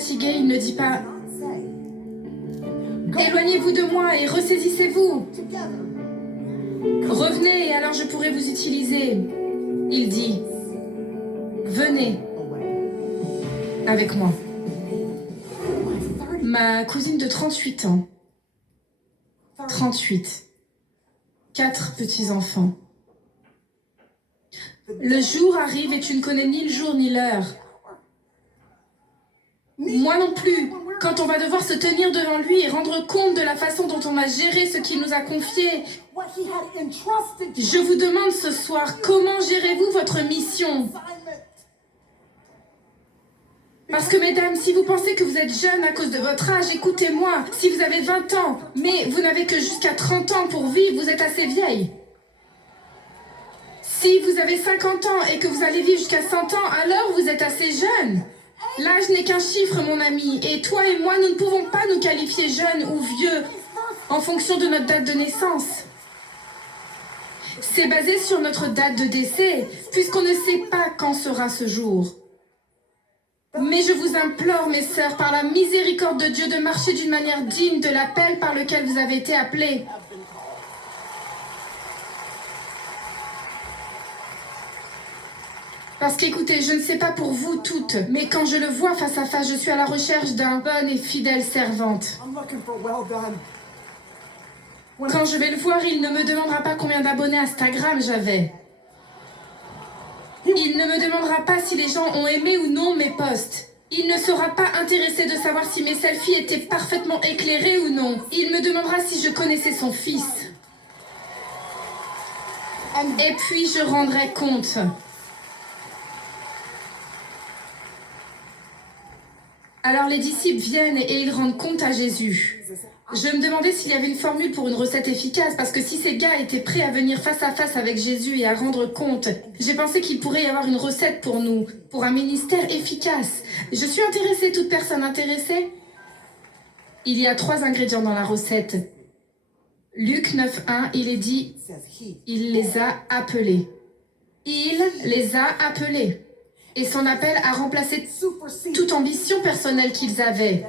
fatigué, il ne dit pas « Éloignez-vous de moi et ressaisissez-vous. Revenez et alors je pourrai vous utiliser. » Il dit « Venez avec moi. » Ma cousine de 38 ans, 38, 4 petits-enfants. Le jour arrive et tu ne connais ni le jour ni l'heure. Moi non plus. Quand on va devoir se tenir devant lui et rendre compte de la façon dont on a géré ce qu'il nous a confié. Je vous demande ce soir, comment gérez-vous votre mission? Parce que mesdames, si vous pensez que vous êtes jeune à cause de votre âge, écoutez-moi. Si vous avez 20 ans, mais vous n'avez que jusqu'à 30 ans pour vivre, vous êtes assez vieille. Si vous avez 50 ans et que vous allez vivre jusqu'à 100 ans, alors vous êtes assez jeune. L'âge n'est qu'un chiffre, mon ami. Et toi et moi, nous ne pouvons pas nous qualifier jeunes ou vieux en fonction de notre date de naissance. C'est basé sur notre date de décès, puisqu'on ne sait pas quand sera ce jour. Mais je vous implore, mes sœurs, par la miséricorde de Dieu, de marcher d'une manière digne de l'appel par lequel vous avez été appelés. Parce qu'écoutez, je ne sais pas pour vous toutes, mais quand je le vois face à face, je suis à la recherche d'un bonne et fidèle servante. Quand je vais le voir, il ne me demandera pas combien d'abonnés Instagram j'avais. Il ne me demandera pas si les gens ont aimé ou non mes posts. Il ne sera pas intéressé de savoir si mes selfies étaient parfaitement éclairés ou non. Il me demandera si je connaissais son fils. Et puis je rendrai compte. Alors les disciples viennent et ils rendent compte à Jésus. Je me demandais s'il y avait une formule pour une recette efficace, parce que si ces gars étaient prêts à venir face à face avec Jésus et à rendre compte, j'ai pensé qu'il pourrait y avoir une recette pour nous, pour un ministère efficace. Je suis intéressée, toute personne intéressée? Il y a 3 ingrédients dans la recette. Luc 9:1, il est dit, il les a appelés. Il les a appelés. Et son appel a remplacé toute ambition personnelle qu'ils avaient.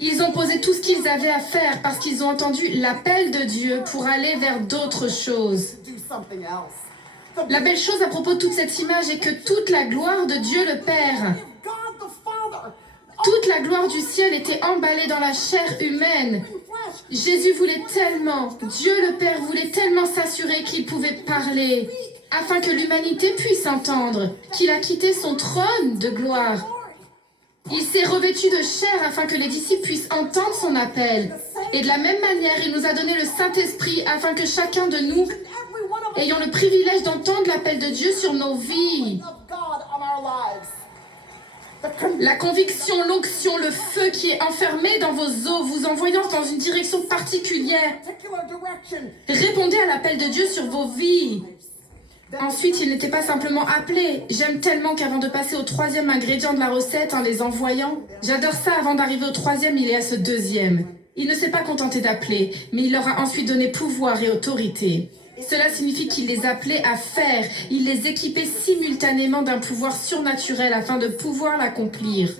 Ils ont posé tout ce qu'ils avaient à faire parce qu'ils ont entendu l'appel de Dieu pour aller vers d'autres choses. La belle chose à propos de toute cette image est que toute la gloire de Dieu le Père, toute la gloire du ciel était emballée dans la chair humaine. Jésus voulait tellement, Dieu le Père voulait tellement s'assurer qu'il pouvait parler, afin que l'humanité puisse entendre qu'il a quitté son trône de gloire. Il s'est revêtu de chair afin que les disciples puissent entendre son appel. Et de la même manière, il nous a donné le Saint-Esprit afin que chacun de nous ayons le privilège d'entendre l'appel de Dieu sur nos vies. La conviction, l'onction, le feu qui est enfermé dans vos os, vous envoyant dans une direction particulière. Répondez à l'appel de Dieu sur vos vies. Ensuite, ils n'étaient pas simplement appelés. J'aime tellement qu'avant de passer au 3e ingrédient de la recette, en les envoyant, j'adore ça, avant d'arriver au 3e, il y a ce 2e. Il ne s'est pas contenté d'appeler, mais il leur a ensuite donné pouvoir et autorité. Cela signifie qu'il les appelait à faire, il les équipait simultanément d'un pouvoir surnaturel afin de pouvoir l'accomplir.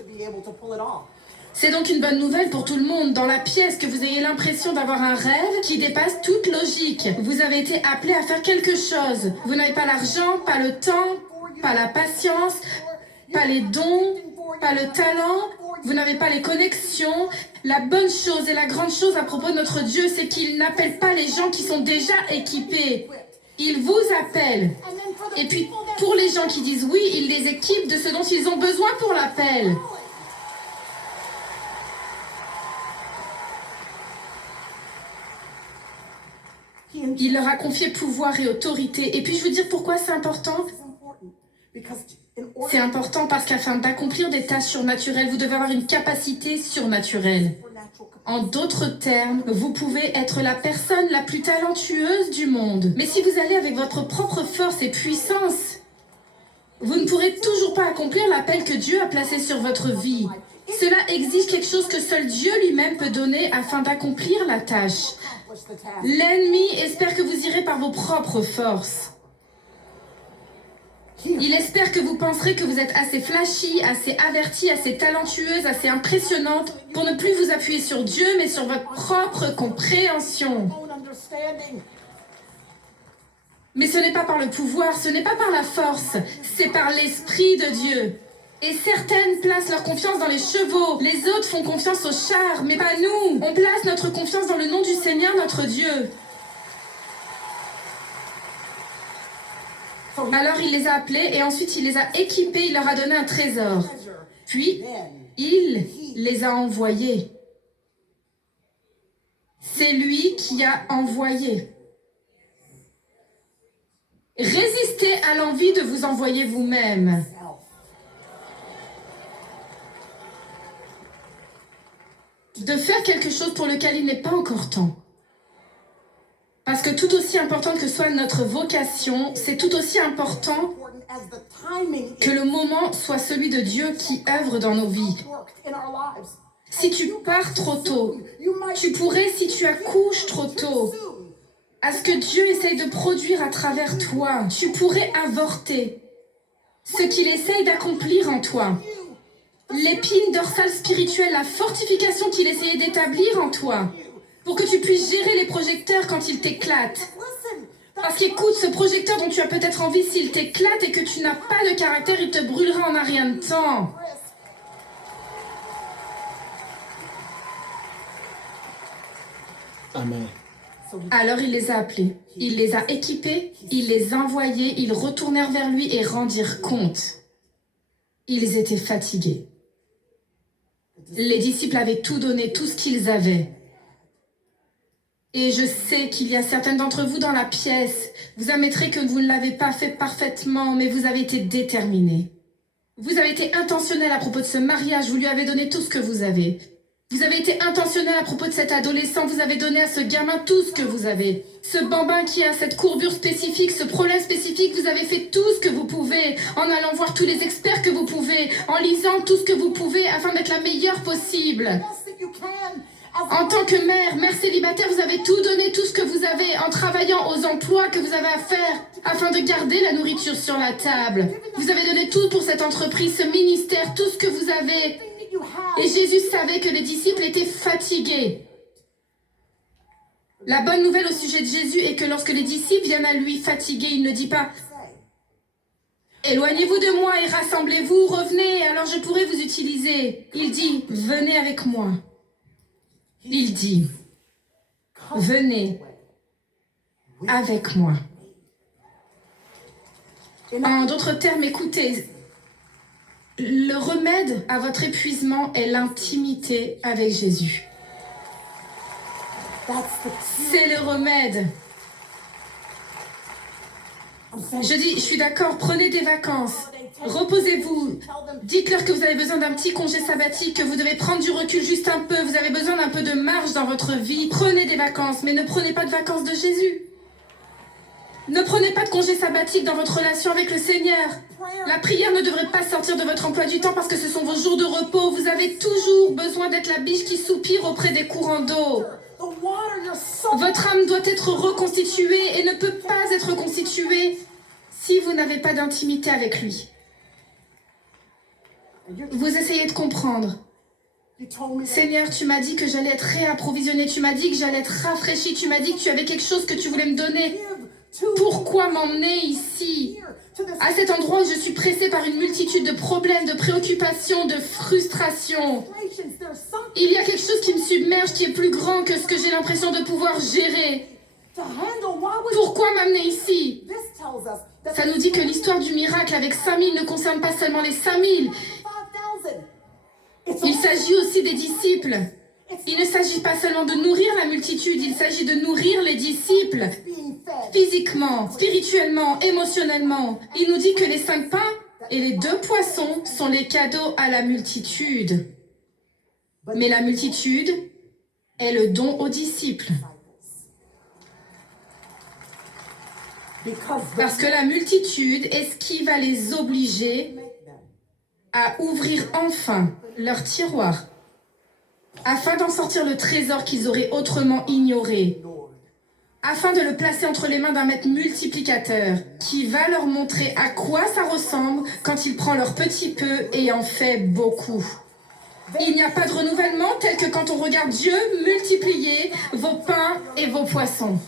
C'est donc une bonne nouvelle pour tout le monde dans la pièce que vous ayez l'impression d'avoir un rêve qui dépasse toute logique. Vous avez été appelé à faire quelque chose. Vous n'avez pas l'argent, pas le temps, pas la patience, pas les dons, pas le talent. Vous n'avez pas les connexions. La bonne chose et la grande chose à propos de notre Dieu, c'est qu'il n'appelle pas les gens qui sont déjà équipés. Il vous appelle. Et puis, pour les gens qui disent oui, il les équipe de ce dont ils ont besoin pour l'appel. Il leur a confié pouvoir et autorité. Et puis je veux dire pourquoi c'est important. C'est important parce qu'afin d'accomplir des tâches surnaturelles, vous devez avoir une capacité surnaturelle. En d'autres termes, vous pouvez être la personne la plus talentueuse du monde. Mais si vous allez avec votre propre force et puissance, vous ne pourrez toujours pas accomplir l'appel que Dieu a placé sur votre vie. Cela exige quelque chose que seul Dieu lui-même peut donner afin d'accomplir la tâche. L'ennemi espère que vous irez par vos propres forces. Il espère que vous penserez que vous êtes assez flashy, assez averti, assez talentueuse, assez impressionnante pour ne plus vous appuyer sur Dieu, mais sur votre propre compréhension. Mais ce n'est pas par le pouvoir, ce n'est pas par la force, c'est par l'Esprit de Dieu. Et certaines placent leur confiance dans les chevaux, les autres font confiance aux chars, mais pas nous. On place notre confiance dans le nom du Seigneur, notre Dieu. Alors il les a appelés et ensuite il les a équipés, il leur a donné un trésor. Puis, il les a envoyés. C'est lui qui a envoyé. Résistez à l'envie de vous envoyer vous-même. De faire quelque chose pour lequel il n'est pas encore temps. Parce que tout aussi importante que soit notre vocation, c'est tout aussi important que le moment soit celui de Dieu qui œuvre dans nos vies. Si tu pars trop tôt, tu pourrais, si tu accouches trop tôt, à ce que Dieu essaye de produire à travers toi, tu pourrais avorter ce qu'il essaye d'accomplir en toi. L'épine dorsale spirituelle, la fortification qu'il essayait d'établir en toi, pour que tu puisses gérer les projecteurs quand ils t'éclatent. Parce qu'écoute, ce projecteur dont tu as peut-être envie, s'il t'éclate et que tu n'as pas de caractère, il te brûlera en un rien de temps. Amen. Alors il les a appelés, il les a équipés, il les a envoyés, ils retournèrent vers lui et rendirent compte. Ils étaient fatigués. Les disciples avaient tout donné, tout ce qu'ils avaient. Et je sais qu'il y a certaines d'entre vous dans la pièce, vous admettrez que vous ne l'avez pas fait parfaitement, mais vous avez été déterminés. Vous avez été intentionnel à propos de ce mariage, vous lui avez donné tout ce que vous avez. Vous avez été intentionnel à propos de cet adolescent, vous avez donné à ce gamin tout ce que vous avez. Ce bambin qui a cette courbure spécifique, ce problème spécifique, vous avez fait tout ce que vous pouvez, en allant voir tous les experts que vous pouvez, en lisant tout ce que vous pouvez afin d'être la meilleure possible. En tant que mère célibataire, vous avez tout donné, tout ce que vous avez, en travaillant aux emplois que vous avez à faire, afin de garder la nourriture sur la table. Vous avez donné tout pour cette entreprise, ce ministère, tout ce que vous avez. Et Jésus savait que les disciples étaient fatigués. La bonne nouvelle au sujet de Jésus est que lorsque les disciples viennent à lui fatigués, il ne dit pas « Éloignez-vous de moi et rassemblez-vous, revenez, alors je pourrai vous utiliser. » Il dit « Venez avec moi. » Il dit « Venez avec moi. » En d'autres termes, écoutez, le remède à votre épuisement est l'intimité avec Jésus. C'est le remède. Je suis d'accord, prenez des vacances, reposez-vous, dites-leur que vous avez besoin d'un petit congé sabbatique, que vous devez prendre du recul juste un peu, vous avez besoin d'un peu de marge dans votre vie. Prenez des vacances, mais ne prenez pas de vacances de Jésus. Ne prenez pas de congé sabbatique dans votre relation avec le Seigneur. La prière ne devrait pas sortir de votre emploi du temps parce que ce sont vos jours de repos. Vous avez toujours besoin d'être la biche qui soupire auprès des courants d'eau. Votre âme doit être reconstituée et ne peut pas être constituée si vous n'avez pas d'intimité avec lui. Vous essayez de comprendre. Seigneur, tu m'as dit que j'allais être réapprovisionné, tu m'as dit que j'allais être rafraîchi, tu m'as dit que tu avais quelque chose que tu voulais me donner. Pourquoi m'emmener ici, à cet endroit où je suis pressé par une multitude de problèmes, de préoccupations, de frustrations? Il y a quelque chose qui me submerge, qui est plus grand que ce que j'ai l'impression de pouvoir gérer. Pourquoi m'amener ici? Ça nous dit que l'histoire du miracle avec 5000 ne concerne pas seulement les 5000. Il s'agit aussi des disciples. Il ne s'agit pas seulement de nourrir la multitude, il s'agit de nourrir les disciples. Physiquement, spirituellement, émotionnellement. Il nous dit que les 5 pains et les 2 poissons sont les cadeaux à la multitude. Mais la multitude est le don aux disciples. Parce que la multitude est ce qui va les obliger à ouvrir enfin leur tiroir afin d'en sortir le trésor qu'ils auraient autrement ignoré. afin de le placer entre les mains d'un maître multiplicateur qui va leur montrer à quoi ça ressemble quand il prend leur petit peu et en fait beaucoup. Il n'y a pas de renouvellement tel que quand on regarde Dieu multiplier vos pains et vos poissons.